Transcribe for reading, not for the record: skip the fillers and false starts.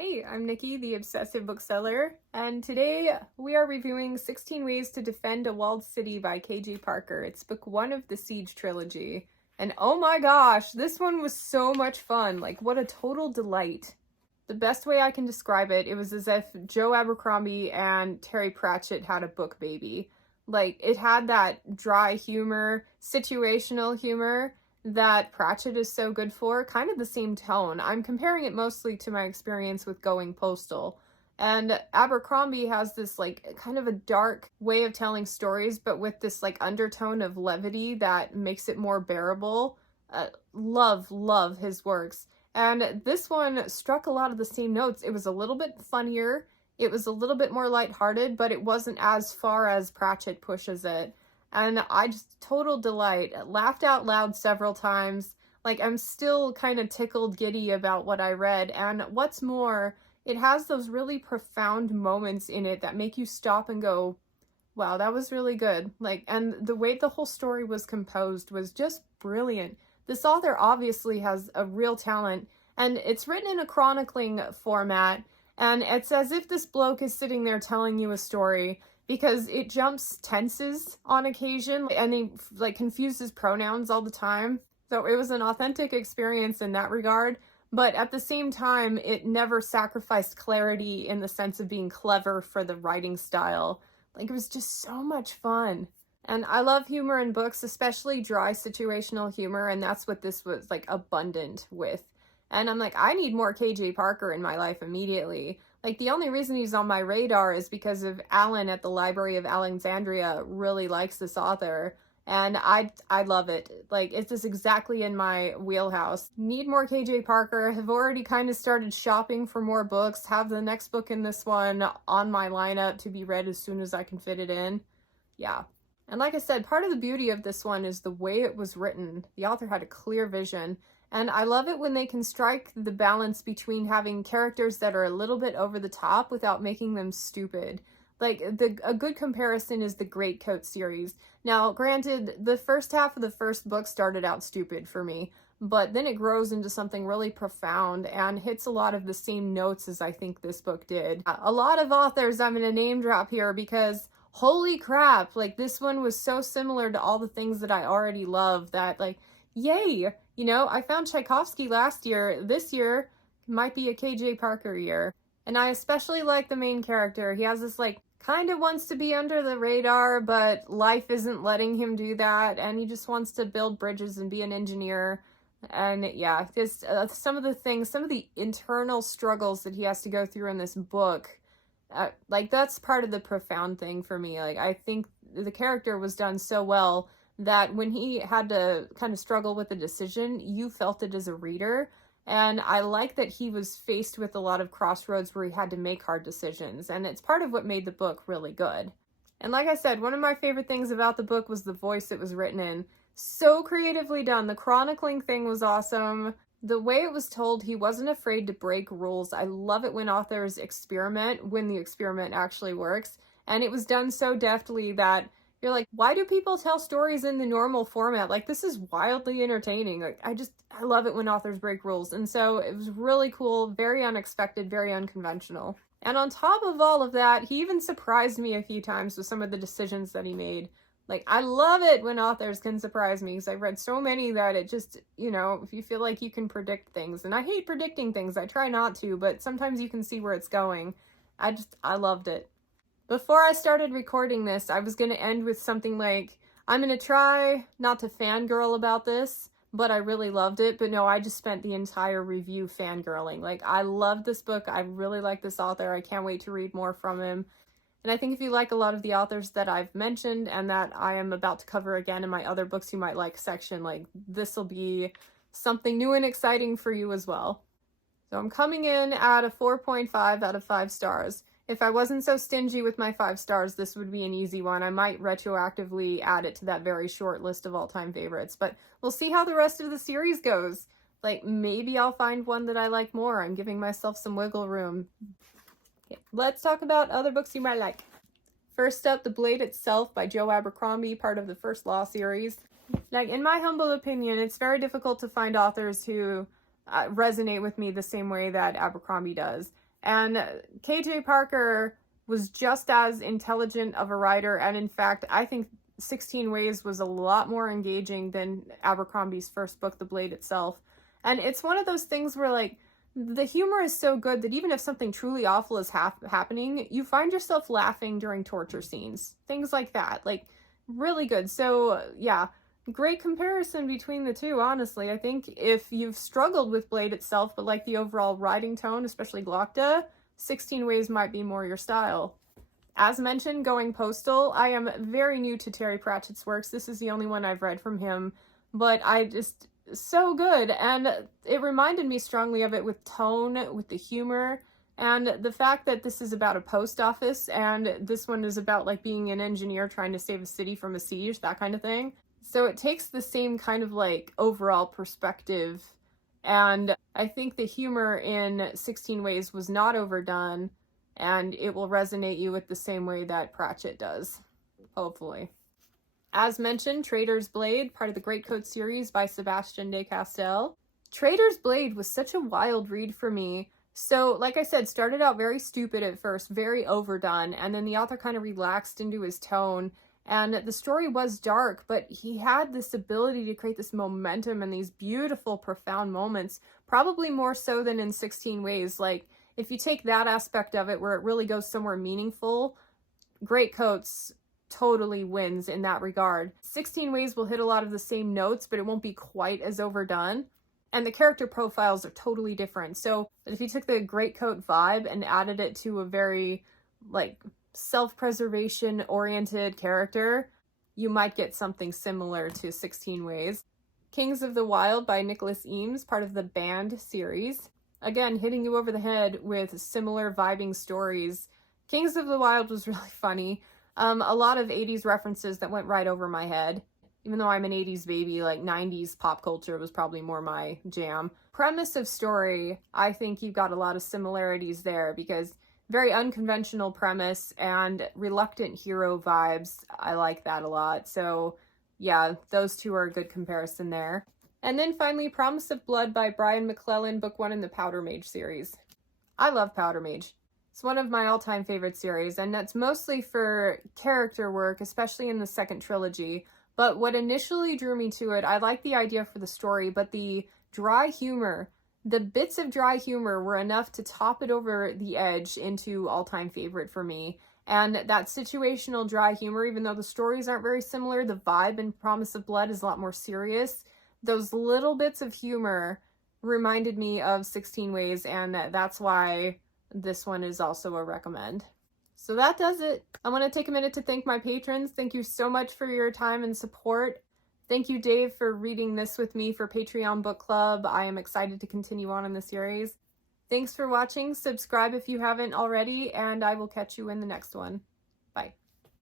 Hey, I'm Nikki, the Obsessive Bookseller, and today we are reviewing 16 Ways to Defend a Walled City by K.J. Parker. It's book one of the Siege trilogy. And oh my gosh, this one was so much fun. Like, what a total delight. The best way I can describe it, it was as if Joe Abercrombie and Terry Pratchett had a book baby. Like, it had that dry humor, situational humor that Pratchett is so good for, kind of the same tone. I'm comparing it mostly to my experience with Going Postal. And Abercrombie has this like kind of a dark way of telling stories, but with this like undertone of levity that makes it more bearable. Love his works. And this one struck a lot of the same notes. It was a little bit funnier. It was a little bit more lighthearted, but it wasn't as far as Pratchett pushes it. And I just, total delight. Laughed out loud several times. Like, I'm still kind of tickled giddy about what I read. And what's more, it has those really profound moments in it that make you stop and go, wow, that was really good. Like, and the way the whole story was composed was just brilliant. This author obviously has a real talent, and it's written in a chronicling format, and it's as if this bloke is sitting there telling you a story, because it jumps tenses on occasion, and he like confuses pronouns all the time. So it was an authentic experience in that regard, but at the same time, it never sacrificed clarity in the sense of being clever for the writing style. Like, it was just so much fun. And I love humor in books, especially dry situational humor, and that's what this was like abundant with. And I'm like, I need more KJ Parker in my life immediately. Like, the only reason he's on my radar is because of Alan at the Library of Alexandria really likes this author, and I love it. Like, it's just exactly in my wheelhouse. Need more KJ Parker. Have already kind of started shopping for more books. Have the next book in this one on my lineup to be read as soon as I can fit it in. Yeah. And like I said, part of the beauty of this one is the way it was written. The author had a clear vision. And I love it when they can strike the balance between having characters that are a little bit over the top without making them stupid. Like, a good comparison is the Greatcoat series. Now, granted, the first half of the first book started out stupid for me, but then it grows into something really profound and hits a lot of the same notes as I think this book did. A lot of authors I'm going to name drop here because holy crap, like, this one was so similar to all the things that I already love that, like, yay! You know, I found Tchaikovsky last year. This year might be a KJ Parker year. And I especially like the main character. He has this, like, kind of wants to be under the radar, but life isn't letting him do that. And he just wants to build bridges and be an engineer. And yeah, just some of the internal struggles that he has to go through in this book, like, that's part of the profound thing for me. Like, I think the character was done so well that when he had to kind of struggle with a decision, you felt it as a reader. And I like that he was faced with a lot of crossroads where he had to make hard decisions. And it's part of what made the book really good. And like I said, one of my favorite things about the book was the voice it was written in. So creatively done. The chronicling thing was awesome. The way it was told, he wasn't afraid to break rules. I love it when authors experiment, when the experiment actually works. And it was done so deftly that you're like, why do people tell stories in the normal format? Like, this is wildly entertaining. Like, I love it when authors break rules. And so it was really cool, very unexpected, very unconventional. And on top of all of that, he even surprised me a few times with some of the decisions that he made. Like, I love it when authors can surprise me because I've read so many that it just, you know, if you feel like you can predict things. And I hate predicting things. I try not to, but sometimes you can see where it's going. I loved it. Before I started recording this, I was going to end with something like, I'm going to try not to fangirl about this, but I really loved it. But no, I just spent the entire review fangirling. Like, I loved this book. I really like this author. I can't wait to read more from him. And I think if you like a lot of the authors that I've mentioned and that I am about to cover again in my other books you might like section, like, this will be something new and exciting for you as well. So I'm coming in at a 4.5 out of 5 stars. If I wasn't so stingy with my 5 stars, this would be an easy one. I might retroactively add it to that very short list of all-time favorites, but we'll see how the rest of the series goes. Like, maybe I'll find one that I like more. I'm giving myself some wiggle room. Okay, let's talk about other books you might like. First up, The Blade Itself by Joe Abercrombie, part of the First Law series. Like, in my humble opinion, it's very difficult to find authors who resonate with me the same way that Abercrombie does. And KJ Parker was just as intelligent of a writer, and in fact, I think 16 Ways was a lot more engaging than Abercrombie's first book, The Blade itself. And it's one of those things where, like, the humor is so good that even if something truly awful is happening, you find yourself laughing during torture scenes. Things like that. Like, really good. So, yeah, great comparison between the two, honestly. I think if you've struggled with Blade itself, but like the overall writing tone, especially Glocta, 16 Ways might be more your style. As mentioned, going postal, I am very new to Terry Pratchett's works. This is the only one I've read from him, but so good. And it reminded me strongly of it with tone, with the humor, and the fact that this is about a post office, and this one is about like being an engineer trying to save a city from a siege, that kind of thing. So it takes the same kind of like overall perspective, and I think the humor in 16 Ways was not overdone, and it will resonate you with the same way that Pratchett does, hopefully. As mentioned, Trader's Blade, part of the Greatcoat series by Sebastian de Castell. Trader's Blade was such a wild read for me. So, like I said, started out very stupid at first, very overdone, and then the author kind of relaxed into his tone, and the story was dark, but he had this ability to create this momentum and these beautiful, profound moments, probably more so than in 16 Ways. Like, if you take that aspect of it where it really goes somewhere meaningful, Greatcoats totally wins in that regard. 16 Ways will hit a lot of the same notes, but it won't be quite as overdone. And the character profiles are totally different. So if you took the Greatcoat vibe and added it to a very, like, self-preservation oriented character, you might get something similar to 16 Ways. Kings of the Wild by Nicholas Eames, part of the Banned series. Again, hitting you over the head with similar vibing stories. Kings of the Wild was really funny. A lot of 80s references that went right over my head. Even though I'm an 80s baby, like 90s pop culture was probably more my jam. Premise of story, I think you've got a lot of similarities there because very unconventional premise and reluctant hero vibes. I like that a lot. So yeah, those two are a good comparison there. And then finally, Promise of Blood by Brian McClellan, book 1 in the Powder Mage series. I love Powder Mage. It's one of my all-time favorite series, and that's mostly for character work, especially in the second trilogy. But what initially drew me to it, I like the idea for the story, but the dry humor, the bits of dry humor were enough to top it over the edge into all-time favorite for me. And that situational dry humor, even though the stories aren't very similar, the vibe in Promise of Blood is a lot more serious. Those little bits of humor reminded me of 16 Ways, and that's why this one is also a recommend. So that does it. I want to take a minute to thank my patrons. Thank you so much for your time and support. Thank you, Dave, for reading this with me for Patreon Book Club. I am excited to continue on in the series. Thanks for watching. Subscribe if you haven't already, and I will catch you in the next one. Bye.